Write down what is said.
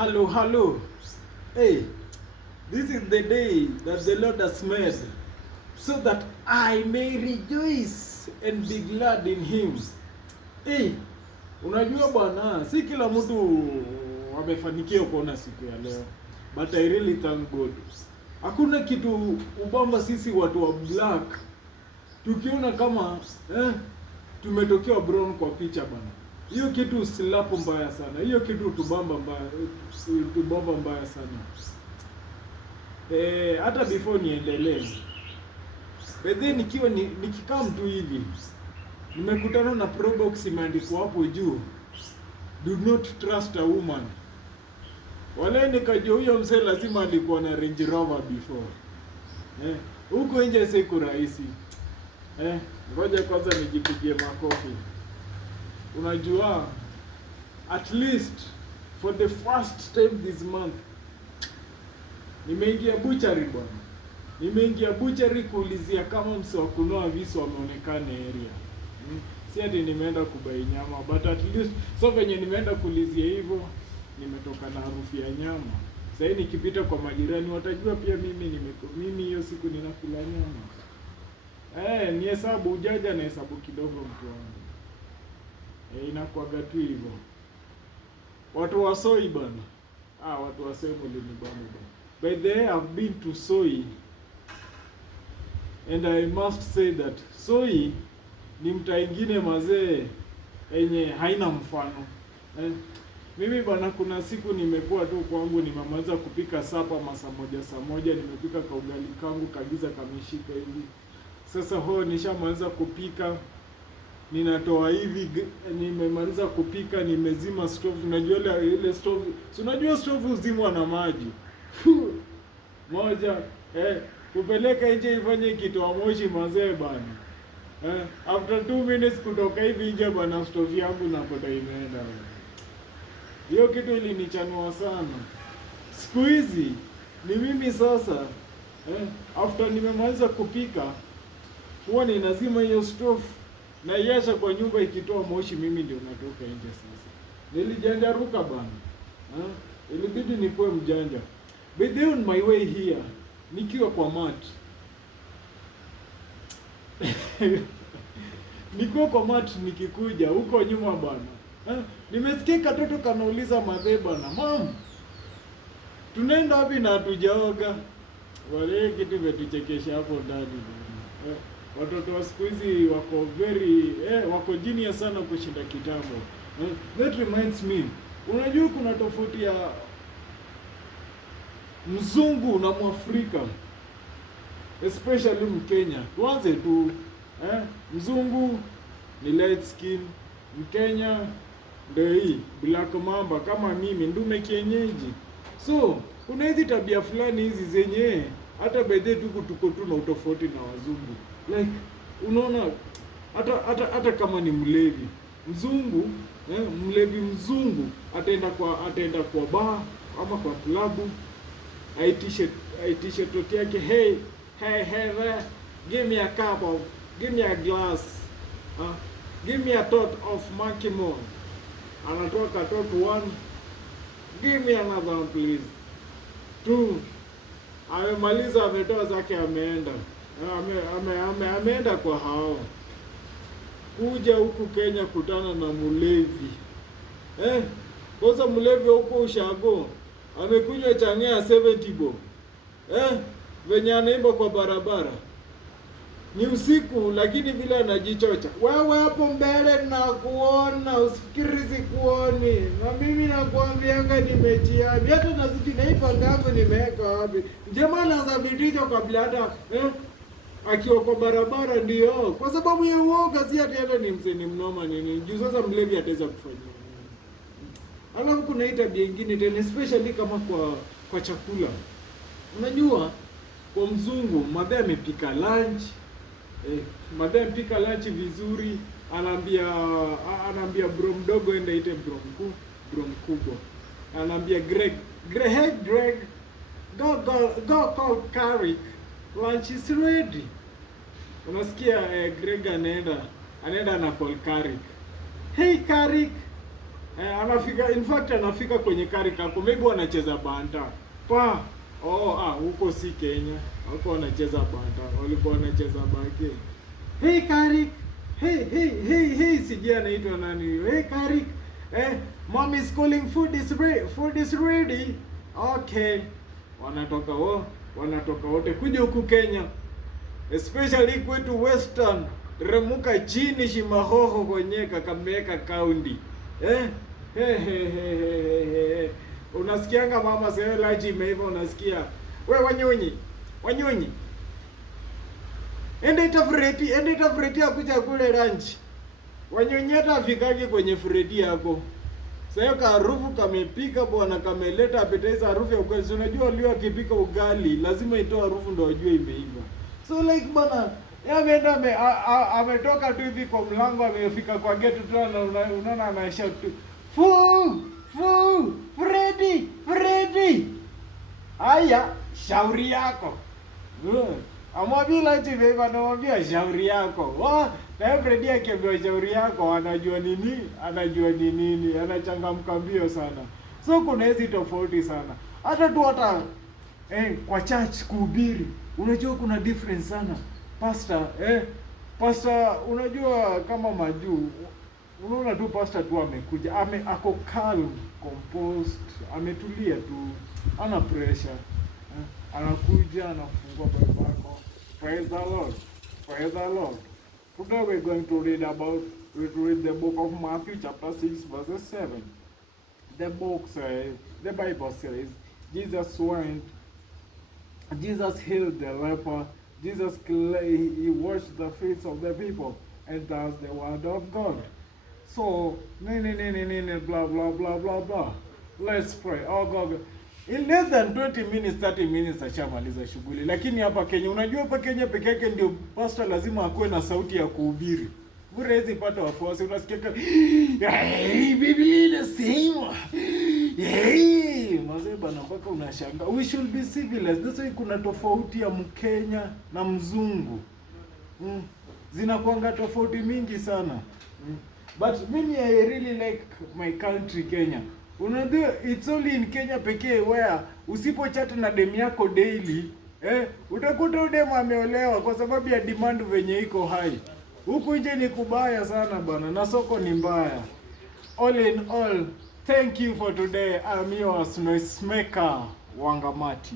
Hello, hello. Hey, this is the day that the Lord has made, so that I may rejoice and be glad in him. Hey, unajua bwana, si kila mtu amefanikiwa kuona siku ya leo. But I really thank God. Hakuna kitu ubamba sisi watu wa black tukiona kama tumetokea brown kwa picha bana. Hiyo kitu silapo mbaya sana. Hiyo kitu tubamba mbaya sana. Hata before niendelee. But then nikikaa mtu hivi, nimekutana na probox imeandikwa hapo juu, do not trust a woman. Wale nikajua huyo mzee lazima alikuwa na Range Rover before. Huko nje siku rahisi. Ngoja kwanza nijipigie makofi. Unajua, at least for the first time this month nimeingia butchery bwana. Nimeingia butchery kuulizia kama mse wa kunoa visu wameonekana area. Si ati nimeenda kubai nyama, but at least so venye nimeenda kuulizia hivyo nimetoka na harufu ya nyama. Sasa nikipita kwa majirani watajua pia mimi hiyo siku ninakula nyama. Ni hesabu ujaja na hesabu kidogo mtu wangu. Inakuwaga tu hivyo. Watu wa Soi bana. Watu wa Soi mlinibana bana. By the way, I've been to Soi, and I must say that Soi ni mtaa ingine mazee yenye haina mfano. Mimi bana, kuna siku nimekuwa tu kwangu, nimemaliza kupika sapa masaa moja, nimepika kaugali kangu kagiza kameshika hivi. Sasa nishamaliza kupika, ninatoa hivi, nimemaliza kupika, nimezima stove. Unajua ile stove, si unajua stove uzimwa na maji moja, kupeleka nje ifanye kitoa moshi mazee bana. After 2 minutes kutoka hivi nje bana, stove yangu nakuta imeenda. Hiyo kitu ilinichanua sana. Siku hizi ni mimi sasa, after nimemaliza kupika, huwa ninazima hiyo stove na iasha kwa nyumba ikitoa moshi, mimi ndio natoka nje sasa. Nilijanjaruka bana. Ilibidi nikuwe mjanja. But then on my way here, nikiwa kwa mat. Nikiwa kwa mat nikikuja huko nyuma bana. Nimesikia katoto kanauliza madhe bana, "Mom, tunaenda wapi na hatujaoga?" Wale kitu vetuchekesha hapo ndani bana. Watoto wa siku hizi wako wako genius sana kushinda kitambo. That reminds me, unajua kuna tofauti ya mzungu na Mwafrika, especially Mkenya. Tuanze tu, mzungu ni light skin, Mkenya ndio hii black mamba kama mimi, ndume kienyeji. So kuna hizi tabia fulani hizi zenye hata bedhe tuko tu na utofauti na wazungu. Like unaona, hata kama ni mlevi mzungu, mlevi mzungu ataenda kwa bar ama kwa klabu, aitishe toti yake, hey there, give me a glass, give me a tot of monkey more. Anatoka tot 1, give me another one please. 2, amemaliza, ametoa zake, ameenda. Ameenda kwa hao. Kuja huku Kenya kutana na mulevi. Kwanza mulevi huko ushago amekunywa changea 70 bob. Venye anaimba kwa barabara. Ni usiku lakini vile anajichocha. Wewe hapo mbele na kuona, usifikiri sikuoni. Na mimi nakuambianga nimejiami. Hata nazidi naipa ngapi nimeweka wapi. Jamaa anaanza vitisho kabla hata akiwa kwa barabara ndio. Kwa sababu ya uoga, si hata ni mseni mnoma nini. Juu sasa mlevi ataweza kufanya. Alafu kuna hii tabia nyingine tena, especially kama kwa chakula. Unajua kwa mzungu madhe amepika lunch. Madhe amepika lunch vizuri, anaambia bro mdogo ende ite bro mkubwa. Anaambia Greg, hey Greg, go call Carrick. Lunch is ready. Unasikia Greg anaenda na call Carrick. Hey Carrick, Anafika, in fact anafika kwenye kari kako, maybe wanacheza banta. Huko si Kenya. Huko wanacheza banta. Walikuwa wanacheza bake. Hey Karik. Hey, sijui anaitwa nani. Hey Karik. Mom is calling, food is ready. Okay. Wanatoka wote kuja huku Kenya. Especially kwetu Western. Remuka chini Shimahoho kwenye Kakamega County. Unasikianga mama sasa laji imeiva, unasikia. We Wanyonyi. Ende itafureti akuja kule lunch. Wanyonyi hata afikaki kwenye fureti yako. Sasa karufu kamepika bwana, kameleta appetizer, harufu ya ugali. Unajua leo akipika ugali lazima itoe harufu ndio ajue imeiva. So like bwana, ametoka tu hivi kwa mlango, amefika kwa gate tu, unaona anaisha tu. Freddy. Aya, shauri yako. Amwambia chive, anamwambia shauri yako. Na Freddy akiambiwa shauri yako, anajua nini, anachangamka mbio sana. So kuna hizi tofauti sana. Hata kwa church kuhubiri, unajua kuna difference sana. Pastor, unajua kama majuu, unaona tu pastor tu amekuja, ako calm, composed, ametulia tu, ana pressure. Anakuja, anafungua Bible yako. Praise the Lord. Today we're going to read the book of Matthew chapter 6 verses 7. The Bible says, Jesus healed the leper. Jesus he washed the feet of the people, and that's the word of God. So, blah blah blah blah blah. Let's pray. Oh God, in less than 20 minutes, 30 minutes ashamaliza shughuli. Lakini hapa Kenya, unajua hapa Kenya peke yake ndio pastor lazima akuwe na sauti ya kuhubiri. Bure hizi pata wafuasi, unasikia Biblia inasema. Mazee bana, mpaka unashanga. We should be civilized. That's why kuna tofauti ya Mkenya na mzungu. Zinakuanga tofauti mingi sana. But mimi I really like my country Kenya. Unajua it's only in Kenya pekee where usipochat na demu yako daily, utakuta demu ameolewa kwa sababu ya demand venye iko high. Huku nje ni kubaya sana bana, na soko ni mbaya. All in all, thank you for today. I'm yours, Noisemaker Wangamati.